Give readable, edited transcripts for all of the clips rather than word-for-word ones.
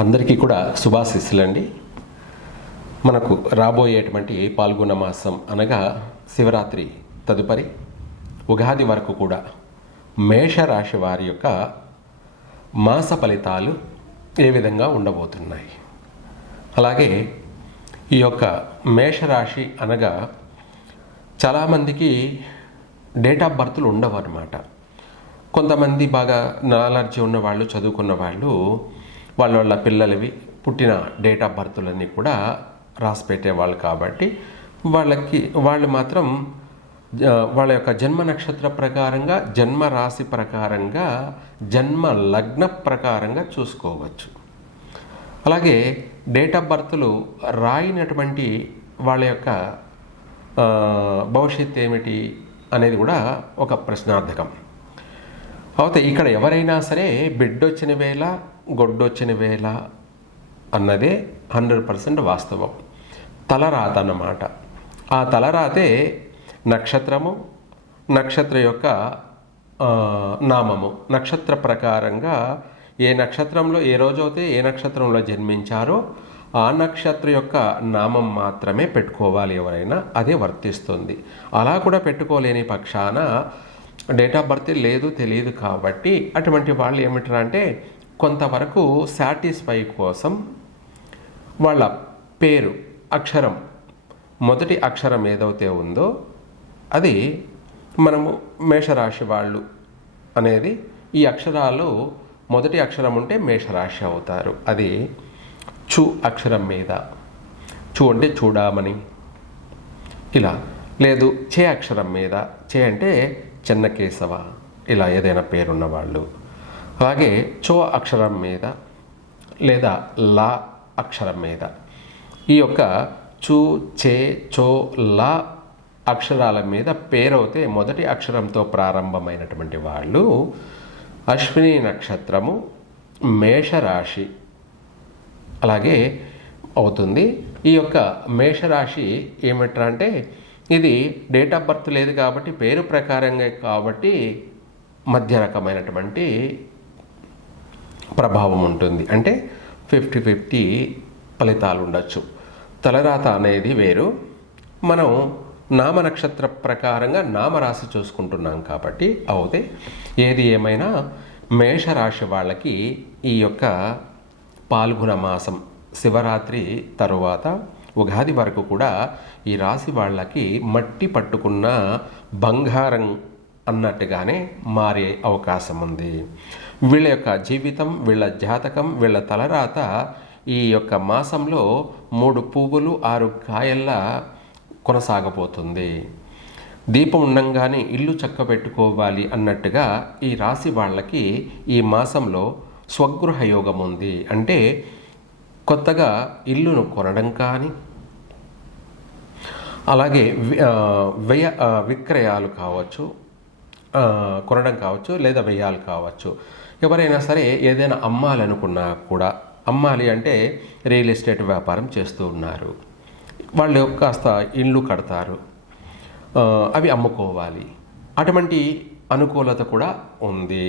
అందరికీ కూడా శుభాశీస్సులండి. మనకు రాబోయేటువంటి పాల్గొన మాసం అనగా శివరాత్రి తదుపరి ఉగాది వరకు కూడా మేషరాశి వారి యొక్క మాస ఫలితాలు ఏ విధంగా ఉండబోతున్నాయి. అలాగే ఈ యొక్క మేషరాశి అనగా చాలామందికి డేట్ ఆఫ్ బర్త్లు ఉండవు అన్నమాట. కొంతమంది బాగా నాలెడ్జ్ ఉన్న వాళ్ళు, చదువుకున్న వాళ్ళు వాళ్ళ పిల్లలవి పుట్టిన డేట్ ఆఫ్ బర్త్లన్నీ కూడా రాసి పెట్టేవాళ్ళు. కాబట్టి వాళ్ళు మాత్రం వాళ్ళ యొక్క జన్మ నక్షత్ర ప్రకారంగా, జన్మ రాశి ప్రకారంగా, జన్మ లగ్న ప్రకారంగా చూసుకోవచ్చు. అలాగే డేట్ ఆఫ్ బర్త్లు రాయినటువంటి వాళ్ళ యొక్క భవిష్యత్తు ఏమిటి అనేది కూడా ఒక ప్రశ్నార్థకం. అయితే ఇక్కడ ఎవరైనా సరే బిడ్డొచ్చిన వేళ, గొడ్డొచ్చిన వేళ అన్నదే 100% వాస్తవం. తలరాత అన్నమాట. ఆ తలరాతే నక్షత్రము, నక్షత్ర యొక్క నామము, నక్షత్ర ప్రకారంగా ఏ నక్షత్రంలో ఏ రోజైతే ఏ నక్షత్రంలో జన్మించారో ఆ నక్షత్ర యొక్క నామం మాత్రమే పెట్టుకోవాలి ఎవరైనా. అదే వర్తిస్తుంది. అలా కూడా పెట్టుకోలేని పక్షాన డేట్ ఆఫ్ బర్త్ లేదు, తెలియదు. కాబట్టి అటువంటి వాళ్ళు ఏమిటారంటే కొంతవరకు సాటిస్ఫై కోసం వాళ్ళ పేరు అక్షరం, మొదటి అక్షరం ఏదైతే ఉందో అది మనము మేషరాశి వాళ్ళు అనేది ఈ అక్షరాలు మొదటి అక్షరం ఉంటే మేషరాశి అవుతారు. అది చు అక్షరం మీద, చు అంటే చూడమని, ఇలా. లేదు చే అక్షరం మీద, చే అంటే చెన్నకేశవ, ఇలా ఏదైనా పేరున్న వాళ్ళు. అలాగే చో అక్షరం మీద లేదా లా అక్షరం మీద, ఈ యొక్క చు, చే, చో, లా అక్షరాల మీద పేరవుతే మొదటి అక్షరంతో ప్రారంభమైనటువంటి వాళ్ళు అశ్విని నక్షత్రము, మేషరాశి అలాగే అవుతుంది. ఈ యొక్క మేషరాశి ఏమిటంటే ఇది డేట్ ఆఫ్ బర్త్ లేదు కాబట్టి పేరు ప్రకారంగా కాబట్టి మధ్య రకమైనటువంటి ప్రభావం ఉంటుంది. అంటే 50-50 ఫలితాలు ఉండొచ్చు. తలరాత అనేది వేరు. మనం నామ నక్షత్ర ప్రకారంగా నామరాశి చూసుకుంటున్నాం కాబట్టి అవుతే ఏది ఏమైనా మేషరాశి వాళ్ళకి ఈ యొక్క పాల్గొన మాసం శివరాత్రి తరువాత ఉగాది వరకు కూడా ఈ రాశి వాళ్ళకి మట్టి పట్టుకున్న బంగారం అన్నట్టుగానే మారే అవకాశం ఉంది. వీళ్ళ యొక్క జీవితం, వీళ్ళ జాతకం, వీళ్ళ తలరాత ఈ యొక్క మాసంలో 3 పువ్వులు 6 కాయల్లా కొనసాగబోతుంది. దీపం ఉండంగానే ఇల్లు చక్కబెట్టుకోవాలి అన్నట్టుగా ఈ రాశి వాళ్ళకి ఈ మాసంలో స్వగృహ యోగం ఉంది. అంటే కొత్తగా ఇల్లును కొనడం కానీ, అలాగే విక్రయాలు కావచ్చు, కొనడం కావచ్చు, లేదా వ్యయాలు కావచ్చు. ఎవరైనా సరే ఏదైనా అమ్మాలనుకున్నా కూడా, అమ్మాలి అంటే రియల్ ఎస్టేట్ వ్యాపారం చేస్తూ ఉన్నారు, వాళ్ళు కాస్త ఇల్లు కడతారు, అవి అమ్ముకోవాలి, అటువంటి అనుకూలత కూడా ఉంది.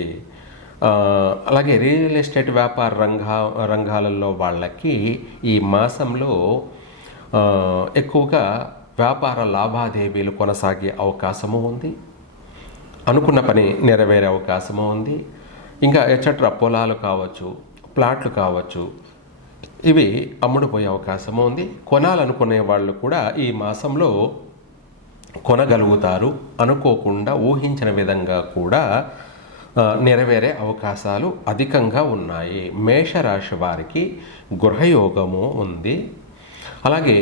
అలాగే రియల్ ఎస్టేట్ వ్యాపార రంగాలలో వాళ్ళకి ఈ మాసంలో ఎక్కువగా వ్యాపార లావాదేవీలు కొనసాగే అవకాశము ఉంది. అనుకున్న పని నెరవేరే అవకాశము ఉంది. ఇంకా ఎచ్చట్రా పొలాలు కావచ్చు, ప్లాట్లు కావచ్చు, ఇవి అమ్ముడుపోయే అవకాశము ఉంది. కొనాలనుకునే వాళ్ళు కూడా ఈ మాసంలో కొనగలుగుతారు. అనుకోకుండా ఊహించిన విధంగా కూడా నెరవేరే అవకాశాలు అధికంగా ఉన్నాయి. మేషరాశి వారికి గృహయోగము ఉంది. అలాగే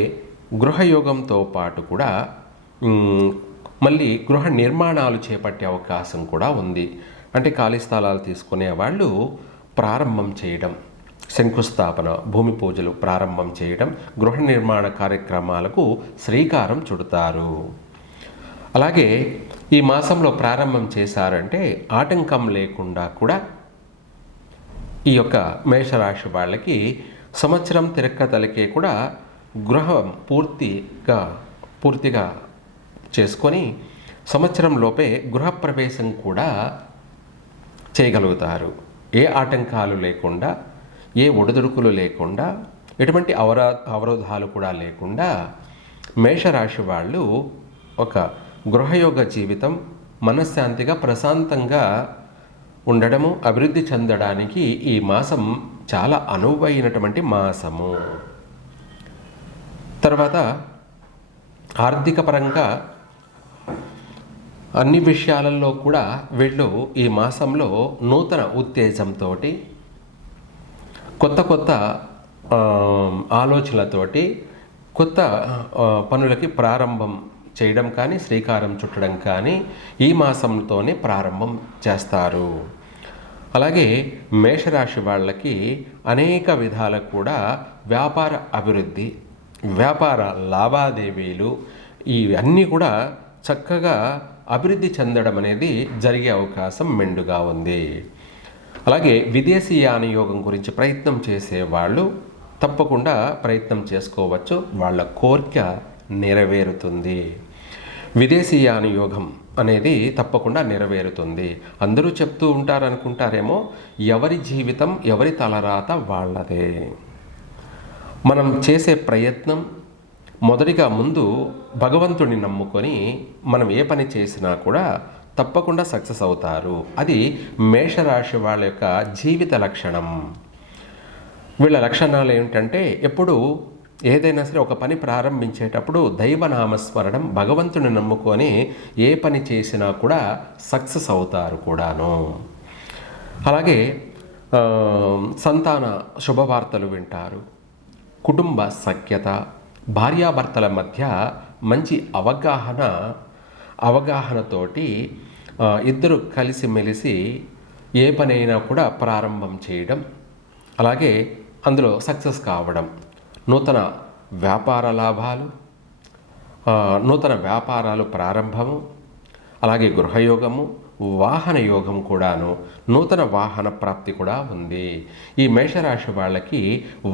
గృహయోగంతో పాటు కూడా మళ్ళీ గృహ నిర్మాణాలు చేపట్టే అవకాశం కూడా ఉంది. అంటే ఖాళీ స్థలాలు తీసుకునే వాళ్ళు ప్రారంభం చేయడం, శంకుస్థాపన, భూమి పూజలు ప్రారంభం చేయడం, గృహ నిర్మాణ కార్యక్రమాలకు శ్రీకారం చుడతారు. అలాగే ఈ మాసంలో ప్రారంభం చేశారంటే ఆటంకం లేకుండా కూడా ఈ యొక్క మేషరాశి వాళ్ళకి సంవత్సరం తిరక్కతలకే కూడా గృహం పూర్తిగా చేసుకొని సంవత్సరంలోపే గృహప్రవేశం కూడా చేయగలుగుతారు. ఏ ఆటంకాలు లేకుండా ఏ ఒడిదుడుకులు లేకుండా, ఎటువంటి అవరోధాలు కూడా లేకుండా మేషరాశి వాళ్ళు ఒక గృహయోగ జీవితం, మనశ్శాంతిగా ప్రశాంతంగా ఉండడము, అభివృద్ధి చెందడానికి ఈ మాసం చాలా అనువైనటువంటి మాసము. తర్వాత ఆర్థిక పరంగా అన్ని విషయాలలో కూడా వీళ్ళు ఈ మాసంలో నూతన ఉత్తేజంతో, కొత్త కొత్త ఆలోచనలతోటి కొత్త పనులకి ప్రారంభం చేయడం కానీ, శ్రీకారం చుట్టడం కానీ ఈ మాసంతోనే ప్రారంభం చేస్తారు. అలాగే మేషరాశి వాళ్ళకి అనేక విధాలకు కూడా వ్యాపార అభివృద్ధి, వ్యాపార లావాదేవీలు ఇవన్నీ కూడా చక్కగా అభివృద్ధి చెందడం అనేది జరిగే అవకాశం మెండుగా ఉంది. అలాగే విదేశీయాన యోగం గురించి ప్రయత్నం చేసేవాళ్ళు తప్పకుండా ప్రయత్నం చేసుకోవచ్చు, వాళ్ళ కోరిక నెరవేరుతుంది. విదేశీయాన యోగం అనేది తప్పకుండా నెరవేరుతుంది. అందరూ చెప్తూ ఉంటారనుకుంటారేమో, ఎవరి జీవితం ఎవరి తలరాత వాళ్ళదే. మనం చేసే ప్రయత్నం మొదటిగా ముందు భగవంతుడిని నమ్ముకొని మనం ఏ పని చేసినా కూడా తప్పకుండా సక్సెస్ అవుతారు. అది మేషరాశి వాళ్ళ యొక్క జీవిత లక్షణం. వీళ్ళ లక్షణాలు ఏమిటంటే, ఎప్పుడు ఏదైనా సరే ఒక పని ప్రారంభించేటప్పుడు దైవనామస్మరణం, భగవంతుని నమ్ముకొని ఏ పని చేసినా కూడా సక్సెస్ అవుతారు కూడాను. అలాగే సంతాన శుభవార్తలు వింటారు. కుటుంబ సఖ్యత, భార్యాభర్తల మధ్య మంచి అవగాహనతోటి ఇద్దరు కలిసిమెలిసి ఏ పనైనా కూడా ప్రారంభం చేయడం, అలాగే అందులో సక్సెస్ కావడం, నూతన వ్యాపార లాభాలు, నూతన వ్యాపారాలు ప్రారంభము, అలాగే గృహయోగము, వాహన యోగం కూడాను, నూతన వాహన ప్రాప్తి కూడా ఉంది. ఈ మేషరాశి వాళ్ళకి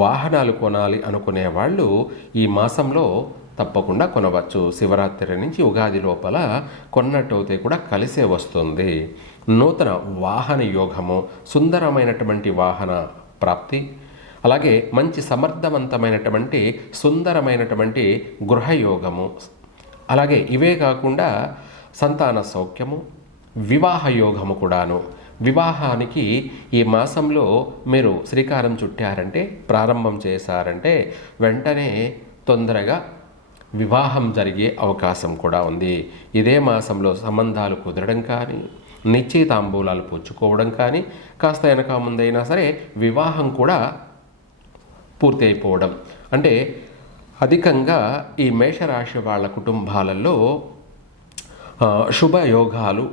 వాహనాలు కొనాలి అనుకునే వాళ్ళు ఈ మాసంలో తప్పకుండా కొనవచ్చు. శివరాత్రి నుంచి ఉగాది లోపల కొన్నట్టయితే కూడా కలిసే వస్తుంది. నూతన వాహన యోగము, సుందరమైనటువంటి వాహన ప్రాప్తి, అలాగే మంచి సమర్థవంతమైనటువంటి సుందరమైనటువంటి గృహయోగము, అలాగే ఇవే కాకుండా సంతాన సౌఖ్యము, వివాహ యోగము కూడాను. వివాహానికి ఈ మాసంలో మీరు శ్రీకారం చుట్టారంటే, ప్రారంభం చేశారంటే వెంటనే తొందరగా వివాహం జరిగే అవకాశం కూడా ఉంది. ఇదే మాసంలో సంబంధాలు కుదరడం కానీ, నిశ్చయితాంబూలాలు పుచ్చుకోవడం కానీ, కాస్త వెనక ముందైనా సరే వివాహం కూడా పూర్తి అయిపోవడం, అంటే అధికంగా ఈ మేషరాశి వాళ్ళ కుటుంబాలలో శుభయోగాలు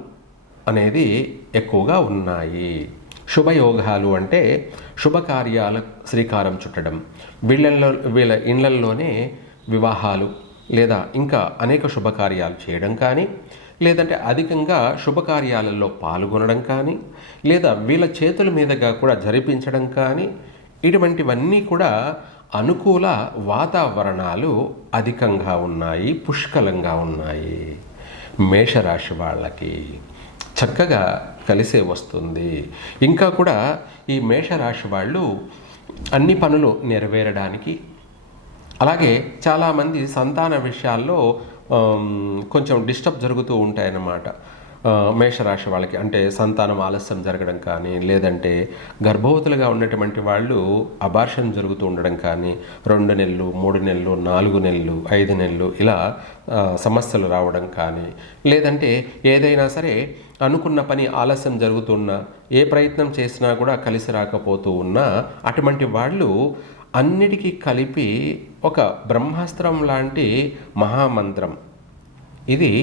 అనేది ఎక్కువగా ఉన్నాయి. శుభయోగాలు అంటే శుభకార్యాల శ్రీకారం చుట్టడం, వీళ్ళ ఇళ్లల్లోనే వివాహాలు లేదా ఇంకా అనేక శుభకార్యాలు చేయడం కానీ, లేదంటే అధికంగా శుభకార్యాలలో పాల్గొనడం కానీ, లేదా వీళ్ళ చేతుల మీదుగా కూడా జరిపించడం కానీ, ఇటువంటివన్నీ కూడా అనుకూల వాతావరణాలు అధికంగా ఉన్నాయి, పుష్కలంగా ఉన్నాయి. మేషరాశి వాళ్ళకి చక్కగా కలిసే వస్తుంది. ఇంకా కూడా ఈ మేషరాశి వాళ్ళు అన్ని పనులు నెరవేరడానికి, అలాగే చాలామంది సంతాన విషయాల్లో కొంచెం డిస్టర్బ్ జరుగుతూ ఉంటాయన్నమాట. మేషరాశి వాళ్ళకి అంటే సంతానం ఆలస్యం జరగడం కానీ, లేదంటే గర్భవతులుగా ఉన్నటువంటి వాళ్ళు అబార్షన్ జరుగుతూ ఉండడం కానీ, 2 నెలలు 3 నెలలు 4 నెలలు 5 నెలలు ఇలా సమస్యలు రావడం కానీ, లేదంటే ఏదైనా సరే అనుకున్న పని ఆలస్యం జరుగుతున్నా, ఏ ప్రయత్నం చేసినా కూడా కలిసి రాకపోతూ ఉన్నా, అటువంటి వాళ్ళు అన్నిటికీ కలిపి ఒక బ్రహ్మాస్త్రం లాంటి మహామంత్రం, ఇది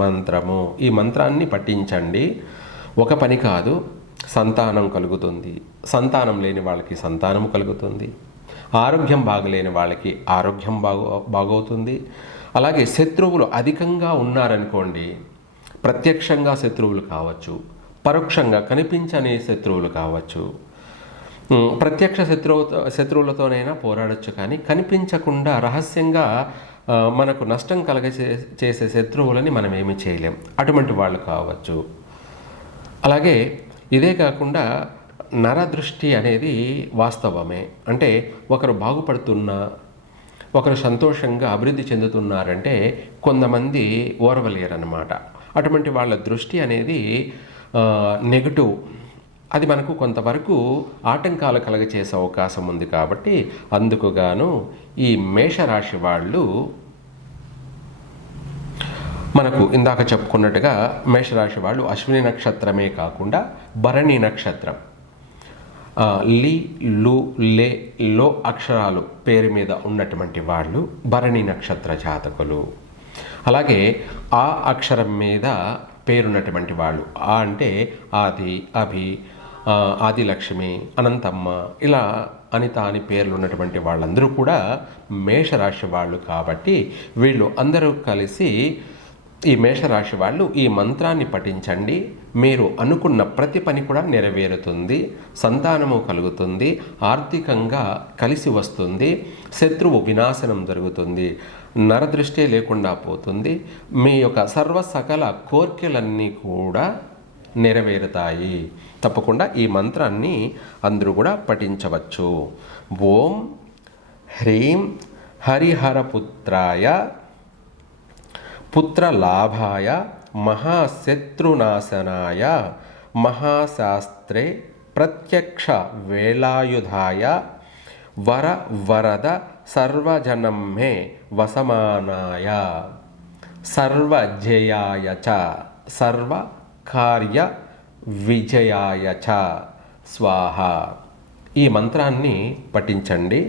మంత్రము. ఈ మంత్రాన్ని పఠించండి. ఒక పని కాదు, సంతానం కలుగుతుంది. సంతానం లేని వాళ్ళకి సంతానం కలుగుతుంది. ఆరోగ్యం బాగలేని వాళ్ళకి ఆరోగ్యం బాగవుతుంది. అలాగే శత్రువులు అధికంగా ఉన్నారనుకోండి, ప్రత్యక్షంగా శత్రువులు కావచ్చు, పరోక్షంగా కనిపించని శత్రువులు కావచ్చు. ప్రత్యక్ష శత్రువులతోనైనా పోరాడొచ్చు, కానీ కనిపించకుండా రహస్యంగా మనకు నష్టం చేసే శత్రువులని మనం ఏమీ చేయలేం, అటువంటి వాళ్ళు కావచ్చు. అలాగే ఇదే కాకుండా నరదృష్టి అనేది వాస్తవమే. అంటే ఒకరు బాగుపడుతున్నా, ఒకరు సంతోషంగా అభివృద్ధి చెందుతున్నారంటే కొంతమంది ఓర్వలేరన్నమాట. అటువంటి వాళ్ళ దృష్టి అనేది నెగటివ్, అది మనకు కొంతవరకు ఆటంకాలు కలగచేసే అవకాశం ఉంది. కాబట్టి అందుకు గాను ఈ మేషరాశి వాళ్ళు మనకు ఇందాక చెప్పుకున్నట్టుగా మేషరాశి వాళ్ళు అశ్విని నక్షత్రమే కాకుండా భరణి నక్షత్రం, లి, లు, లే, లో అక్షరాలు పేరు మీద ఉన్నటువంటి వాళ్ళు భరణి నక్షత్ర జాతకులు. అలాగే ఆ అక్షరం మీద పేరున్నటువంటి వాళ్ళు, ఆ అంటే ఆది, అభి, ఆదిలక్ష్మి, అనంతమ్మ, ఇలా అనిత అని పేర్లు ఉన్నటువంటి వాళ్ళందరూ కూడా మేషరాశి వాళ్ళు. కాబట్టి వీళ్ళు అందరూ కలిసి ఈ మేషరాశి వాళ్ళు ఈ మంత్రాన్ని పఠించండి. మీరు అనుకున్న ప్రతి పని కూడా నెరవేరుతుంది, సంతానము కలుగుతుంది, ఆర్థికంగా కలిసి వస్తుంది, శత్రువు వినాశనం జరుగుతుంది, నరదృష్టి లేకుండా పోతుంది, మీ యొక్క సకల కోర్కెలన్నీ కూడా నెరవేరుతాయి. తప్పకుండా ఈ మంత్రాన్ని అందరూ కూడా పఠించవచ్చు. ఓం హ్రీం హరిహరపుత్రాయ పుత్రలాభాయ మహాశత్రునాశనాయ మహాశాస్త్రే ప్రత్యక్ష వేళాయుధాయ వరద సర్వజనం మే వసమానాయ సర్వజయాయ చ సర్వకార్య విజయాయ చ స్వాహ. ఈ మంత్రాన్ని పఠించండి.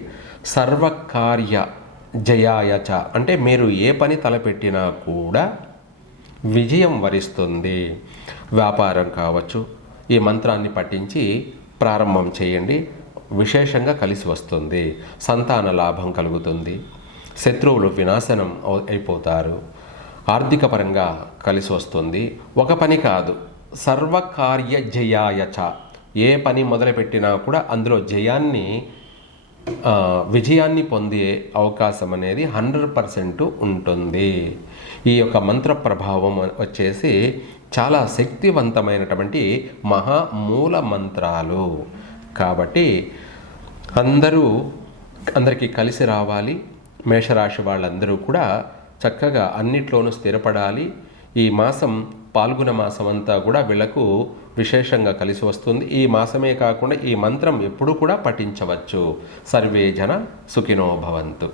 సర్వకార్య జయాయచ అంటే మీరు ఏ పని తలపెట్టినా కూడా విజయం వరిస్తుంది. వ్యాపారం కావచ్చు, ఈ మంత్రాన్ని పఠించి ప్రారంభం చేయండి, విశేషంగా కలిసి వస్తుంది, సంతాన లాభం కలుగుతుంది, శత్రువులు వినాశనం అయిపోతారు, ఆర్థిక పరంగా కలిసి వస్తుంది. ఒక పని కాదు, సర్వకార్య జయాయచ, ఏ పని మొదలుపెట్టినా కూడా అందులో విజయాన్ని పొందే అవకాశం అనేది 100% ఉంటుంది. ఈ యొక్క మంత్ర ప్రభావం వచ్చేసి చాలా శక్తివంతమైనటువంటి మహామూల మంత్రాలు. కాబట్టి అందరికీ కలిసి రావాలి. మేషరాశి వాళ్ళందరూ కూడా చక్కగా అన్నిట్లోనూ స్థిరపడాలి. ఈ మాసం పాల్గొన మాసం అంతా కూడా వీళ్లకు విశేషంగా కలిసి వస్తుంది. ఈ మాసమే కాకుండా ఈ మంత్రం ఎప్పుడూ కూడా పఠించవచ్చు. సర్వే జన సుఖినో భవంతు.